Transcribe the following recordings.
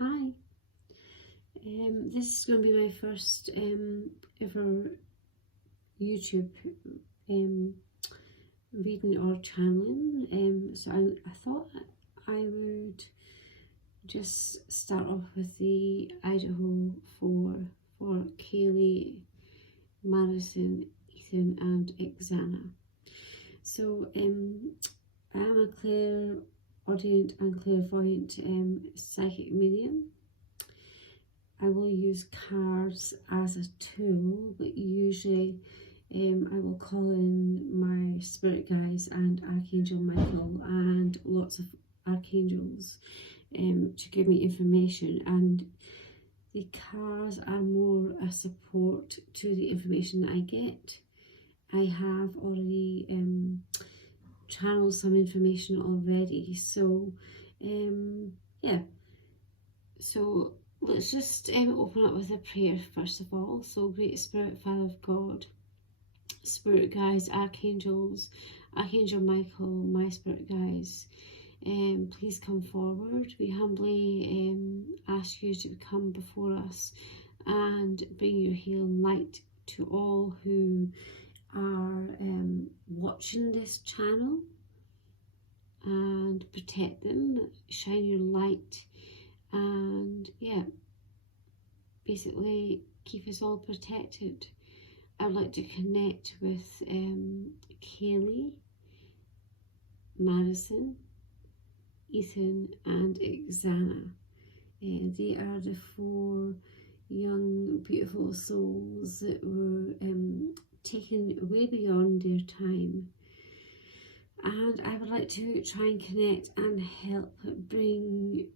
Hi, this is going to be my first ever YouTube reading or channeling, so I thought I would just start off with the Idaho 4 for Kaylee, Madison, Ethan and Xana. So I am a clairaudient and clairvoyant psychic medium. I will use cards as a tool, but usually I will call in my spirit guides and Archangel Michael and lots of archangels to give me information, and the cards are more a support to the information that I get. I have already channeled some information already, so yeah, so let's just open up with a prayer first of all. So, Great Spirit, Father of God, Spirit guides, Archangels, Archangel Michael, my Spirit guides, please come forward. We humbly ask you to come before us and bring your healing light to all who are watching this channel, and protect them, shine your light, and yeah, basically keep us all protected. I'd like to connect with Kaylee, Madison, Ethan and Xana. They are the 4 young beautiful souls that were taken way beyond their time, and I would like to try and connect and help bring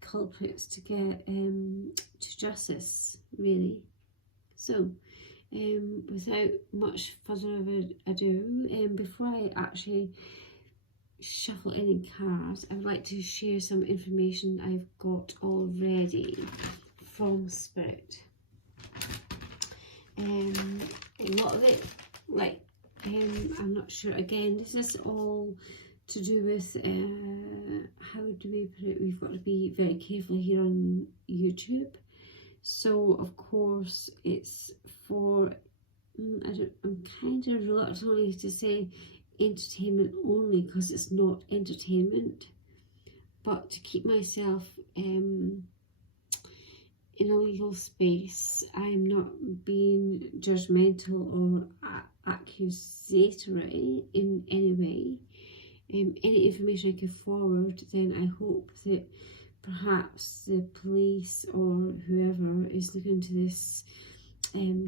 culprits to get to justice, really. So without much further ado, before I actually shuffle any cards, I'd like to share some information I've got already from Spirit. A lot of it, like I'm not sure, again, this is all to do with how do we put it, we've got to be very careful here on YouTube. So of course it's for I'm kind of reluctant to say entertainment only, because it's not entertainment, but to keep myself in a legal space. I'm not being judgmental or accusatory in any way. Any information I give forward, then I hope that perhaps the police or whoever is looking into this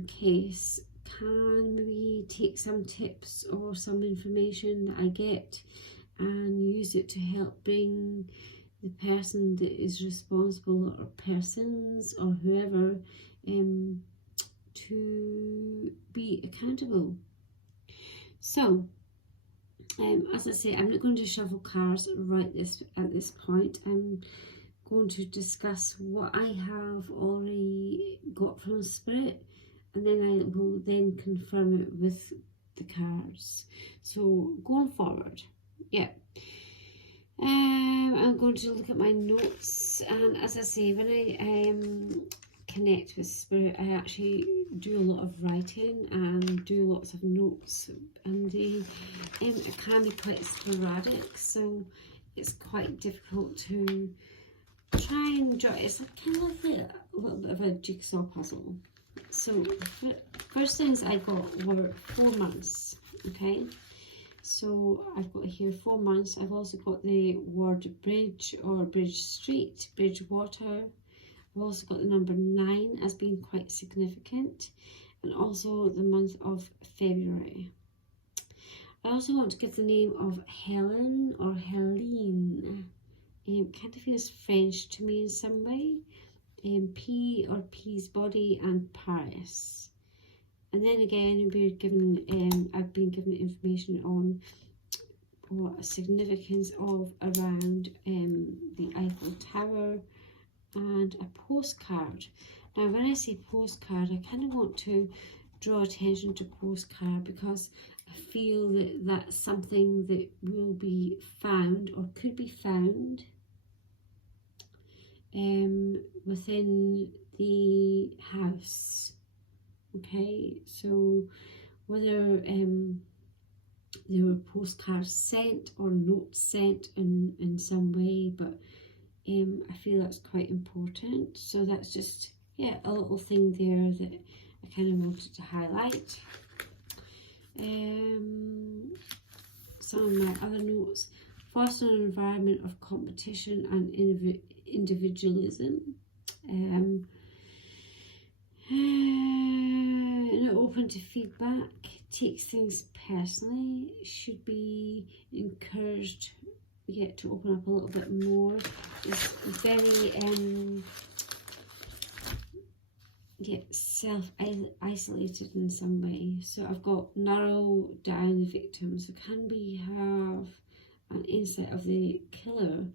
case can maybe take some tips or some information that I get and use it to help bring the person that is responsible, or persons or whoever, to be accountable. So as I say, I'm not going to shuffle cards at this point. I'm going to discuss what I have already got from Spirit, and then I will then confirm it with the cards. So going forward, yeah, I'm going to look at my notes, and as I say, when I connect with Spirit, I actually do a lot of writing and do lots of notes, and they it can be quite sporadic, so it's quite difficult to try and draw. It's kind of like a little bit of a jigsaw puzzle. So the first things I got were 4 months. Okay, so I've got here 4 months. I've also got the word bridge or bridge street, bridge water. I've also got the number 9 as being quite significant, and also the month of February. I also want to give the name of Helen or Helene. Kind of feels French to me in some way. P or P's body, and Paris. And then again, I've been given information on what significance of around the Eiffel Tower, and a postcard. Now when I say postcard, I kind of want to draw attention to postcard, because I feel that that's something that will be found or could be found within the house. Okay, so whether there were postcards sent or notes sent in some way, but I feel that's quite important. So that's just, yeah, a little thing there that I kind of wanted to highlight. Some of my other notes: foster an environment of competition and individualism. Open to feedback, takes things personally, should be encouraged to open up a little bit more. It's very self-isolated in some way. So I've got narrow down the victim. So can we have an insight of the killer,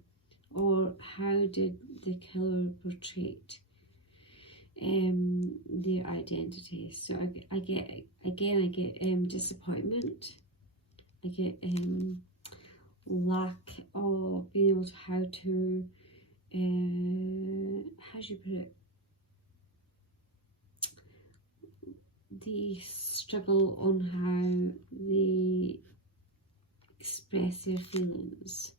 or how did the killer portray their identity? So I get disappointment. I get lack of being able to how do you put it, the struggle on how they express their feelings.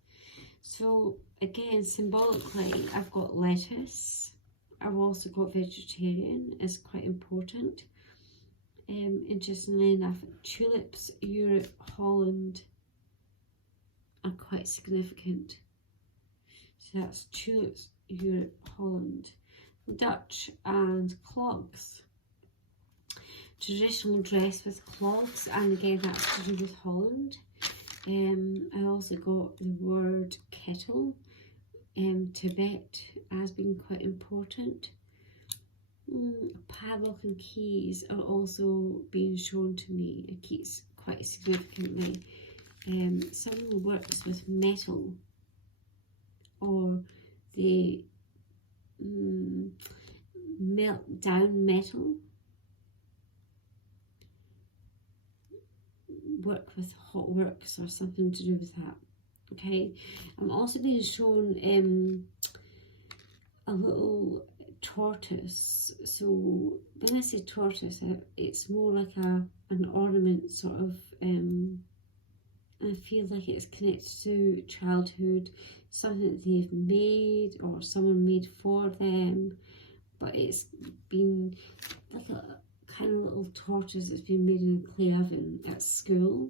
So again, symbolically, I've got lettuce. I've also got vegetarian, is quite important. Interestingly enough, tulips, Europe, Holland are quite significant. So that's tulips, Europe, Holland. Dutch and clogs. Traditional dress with clogs, and again that's to do with Holland. I also got the word kettle. Tibet as being quite important. Padlock and keys are also being shown to me, keys quite significantly. Someone works with metal, or they melt down metal, work with hot works or something to do with that. Okay, I'm also being shown a little tortoise. So when I say tortoise, it's more like an ornament sort of. I feel like it's connected to childhood, something that they've made or someone made for them, but it's been like a kind of little tortoise that's been made in a clay oven at school.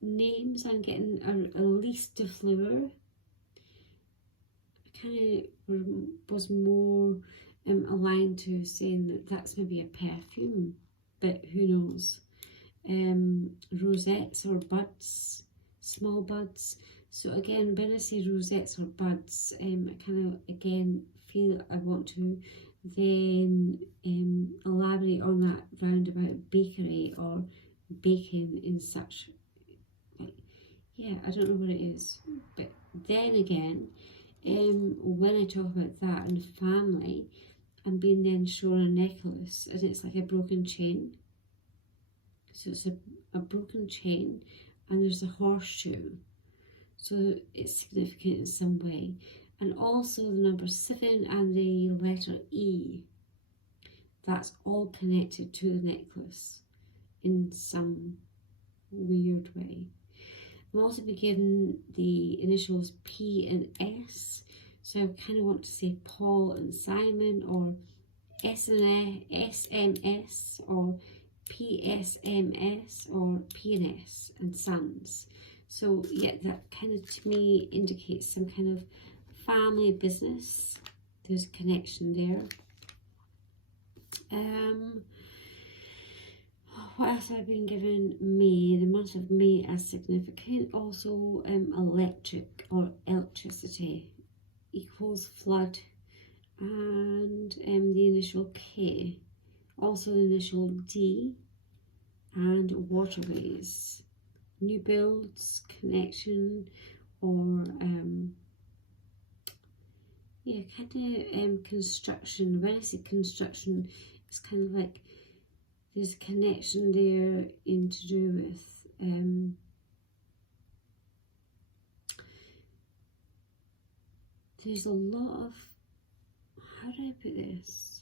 Names I'm getting are Elise de Fleur. I kind of was more aligned to saying that that's maybe a perfume, but who knows. Rosettes or buds, small buds. So again, when I say rosettes or buds, I kind of again feel I want to then elaborate on that roundabout bakery or baking in such, yeah, I don't know what it is. But then again, when I talk about that and family, I'm being then shown a necklace, and it's like a broken chain. So it's a broken chain, and there's a horseshoe, so it's significant in some way. And also the number 7 and the letter E, that's all connected to the necklace in some weird way. I'm also be given the initials P and S, so I kind of want to say Paul and Simon, or SMS, or PSMS, or PNS and Sons. So yeah, that kind of to me indicates some kind of family business. There's a connection there. What else have I been given? May, the month of May as significant. Also electric or electricity equals flood, and the initial K. Also the initial D, and waterways, new builds, connection, or yeah, kind of construction. When I say construction, it's kind of like there's a connection there in to do with there's a lot of, how do I put this?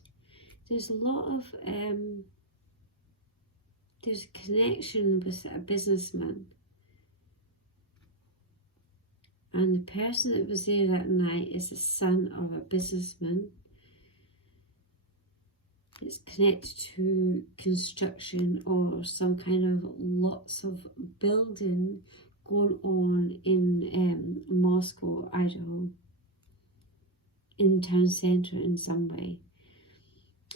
There's a lot of, there's a connection with a businessman. And the person that was there that night is the son of a businessman. It's connected to construction or some kind of lots of building going on in Moscow, Idaho, in town centre in some way.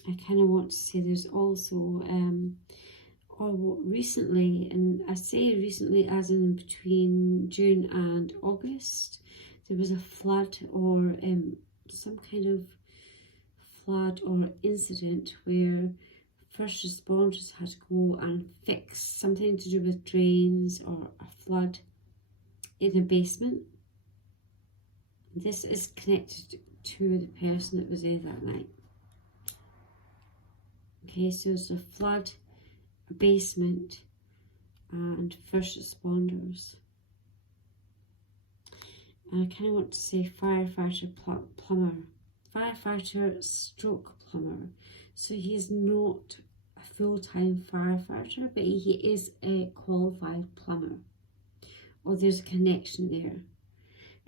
I kind of want to say there's also, recently, and I say recently as in between June and August, there was a flood or some kind of flood or incident where first responders had to go and fix something to do with drains or a flood in a basement. This is connected to the person that was there that night. Okay, so it's a flood, a basement, and first responders. And I kind of want to say firefighter, plumber. Firefighter stroke plumber. So he is not a full-time firefighter, but he is a qualified plumber. Or there's a connection there.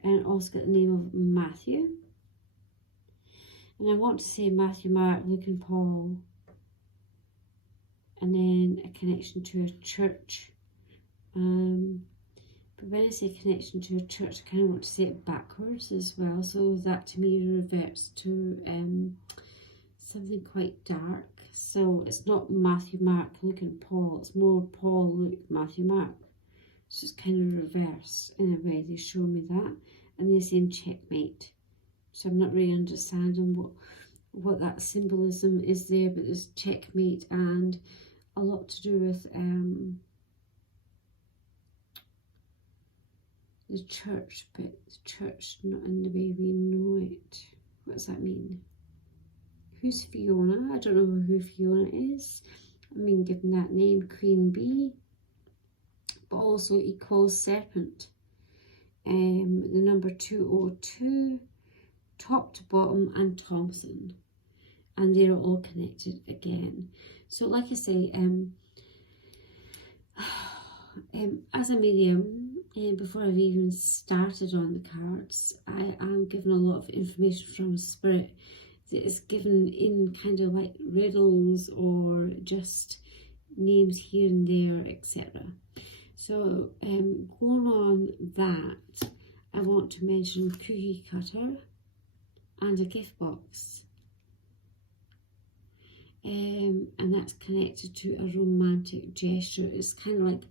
And also got the name of Matthew. And I want to say Matthew, Mark, Luke and Paul. And then a connection to a church. But when I say connection to a church, I kind of want to say it backwards as well. So that to me reverts to something quite dark. So it's not Matthew, Mark, Luke and Paul. It's more Paul, Luke, Matthew, Mark. So it's kind of reversed in a way. They show me that. And they're saying checkmate. So I'm not really understanding what that symbolism is there. But there's checkmate and a lot to do with the church, but the church not in the way we know it. What does that mean? Who's Fiona? I don't know who Fiona is. I mean, given that name, Queen Bee, but also equals serpent. The number 202, top to bottom, and Thompson. And they're all connected again. So like I say, as a medium, before I've even started on the cards, I am given a lot of information from Spirit that is given in kind of like riddles or just names here and there, etc. So going on that, I want to mention cookie cutter and a gift box. And that's connected to a romantic gesture. It's kind of like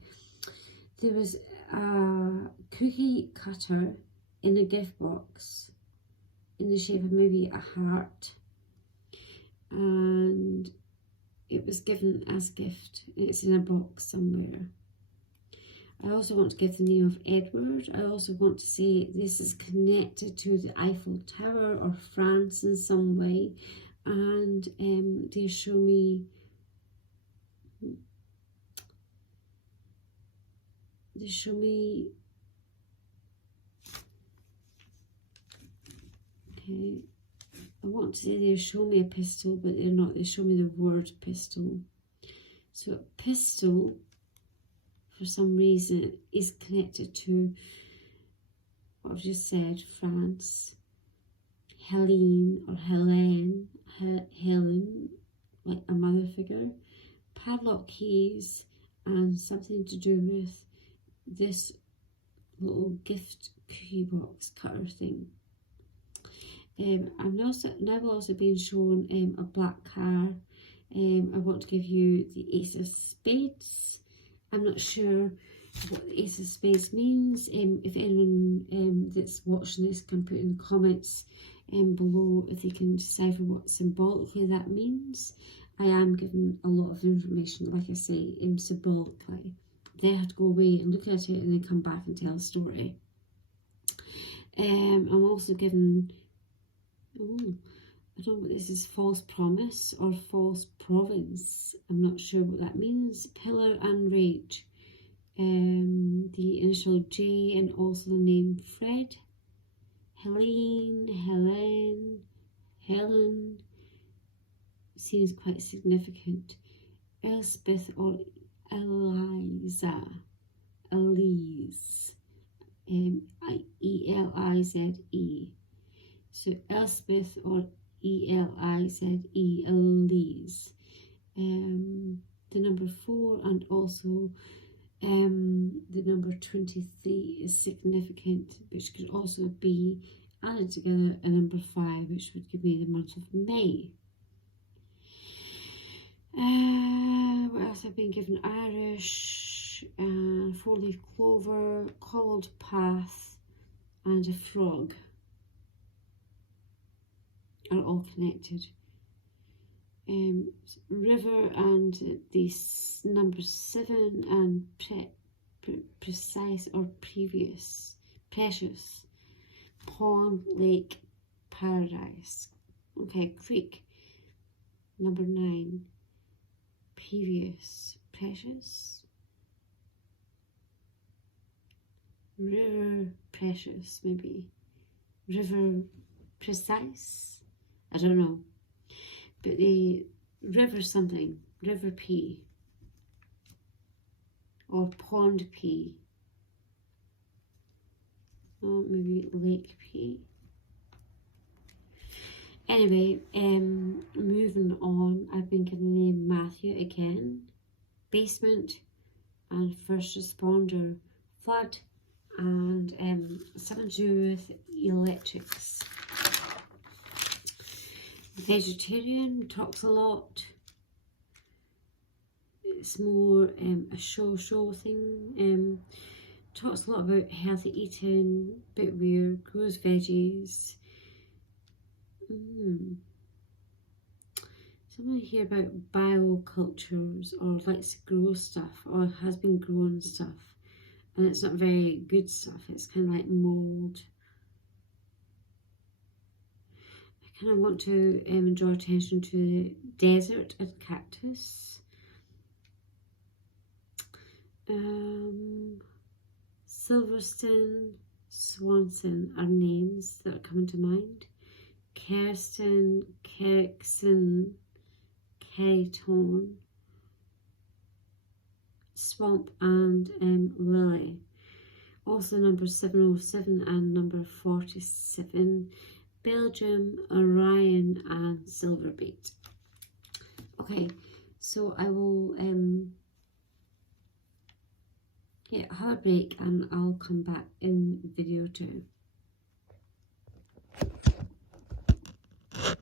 there was a cookie cutter in a gift box in the shape of maybe a heart, and it was given as gift. It's in a box somewhere. I also want to give the name of Edward. I also want to say this is connected to the Eiffel Tower or France in some way. And they show me okay, I want to say they show me a pistol, but they're not. They show me the word pistol. So pistol, for some reason, is connected to what I've just said, France, Helene or Helen, like a mother figure, padlock keys, and something to do with this little gift cookie box cutter thing. I'm now also being shown a black car. I want to give you the Ace of Spades. I'm not sure what the Ace of Spades means. If anyone that's watching this can put in the comments below if they can decipher what symbolically that means. I am given a lot of information, like I say, symbolically. They have to go away and look at it and then come back and tell a story. I'm also given, I don't know what this is, false promise or false province. I'm not sure what that means. Pillar and rage. The initial J and also the name Fred. Helene, Helen seems quite significant. Elspeth or Eliza, Elise, E-L-I-Z-E. So Elspeth or E-L-I-Z-E, Elise. The number 4 and also the number 23 is significant, which could also be added together a number 5, which would give me the month of May. What else I've been given? Irish, 4-leaf clover, cobbled path, and a frog are all connected. River and the number 7 and precise or previous, precious, pond, lake, paradise. Okay, creek, number 9, previous, precious, river, precious, maybe, river, precise, I don't know. But the river something, river P, or pond P, or maybe lake P. Anyway, moving on, I've been given the name Matthew again, basement, and first responder, flood, and something to do with electrics. Vegetarian, talks a lot. It's more a show thing. Talks a lot about healthy eating, bit weird, grows veggies. Someone here about biocultures, or likes to grow stuff, or has been growing stuff, and it's not very good stuff. It's kind of like mold. I kind of want to draw attention to the desert and cactus. Silverstone, Swanson are names that are coming to mind. Kirsten, Kerrickson, Kerrytone, Swamp, and Lily. Also number 707 and number 47. Belgium, Orion, and Silverbait. Okay, so I will have a break and I'll come back in video 2.